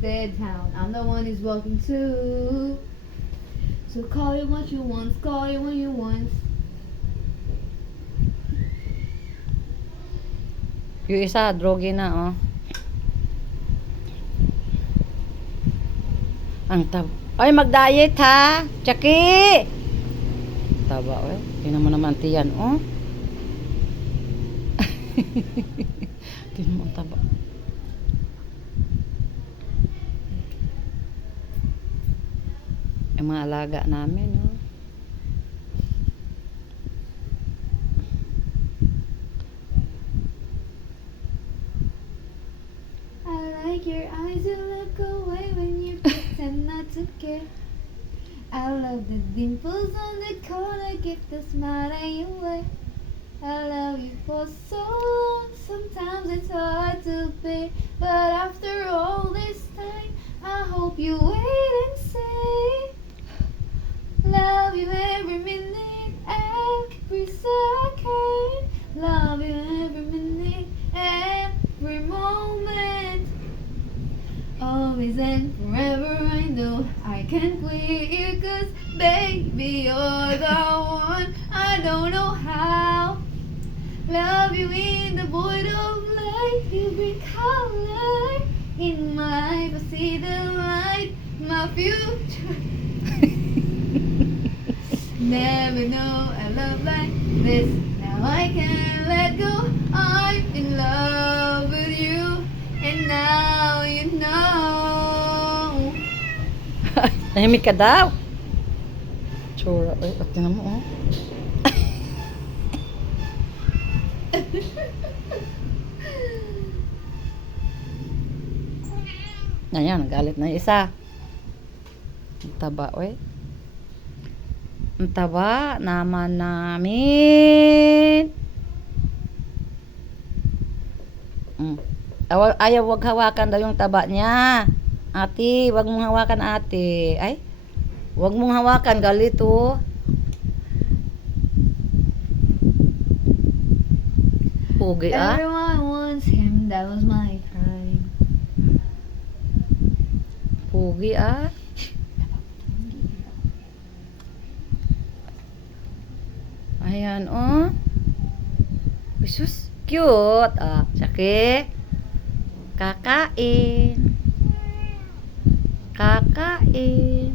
their town. I'm the one who's walking too. So call you what you want, call you when you want. Yung isa, drogi na, oh. Ang taba. Ay, mag-diet, ha? Chucky! Taba, eh. Tingnan mo naman, tiyan, oh. Tingnan mo ang taba. Yung mga alaga namin, oh. I like your eyes, you look away when you pretend not to care. I love the dimples on the corner, give the smile that you wear. I love you for so long, sometimes it's hard to bear. But after all this time, I hope you wait and say, love you every minute, every second. Love you every minute, every moment. Always and forever, I know I can't quit you, 'cause baby, you're the one. I don't know how. Love you in the void of light. You bring color in my life. I see the light, my future. Never know a love like this. Now I can't let go. I'm in love with you, and now you know. Nahimik ka daw. Tsura, ay, at tingnan mo, oh. Ayan, nagalit na yung isa. Ang taba, oy. Ang taba naman namin. Ayaw, wag hawakan daw yung taba niya. Ate, wag mong hawakan, ate. Ay, wag mong hawakan, galit, oh. Pugi, ah. Everyone wants him, that was my crime. Pugi, ah. Ayan, oh. Sus, cute. Ah, Chucky. Kakain. Kakain.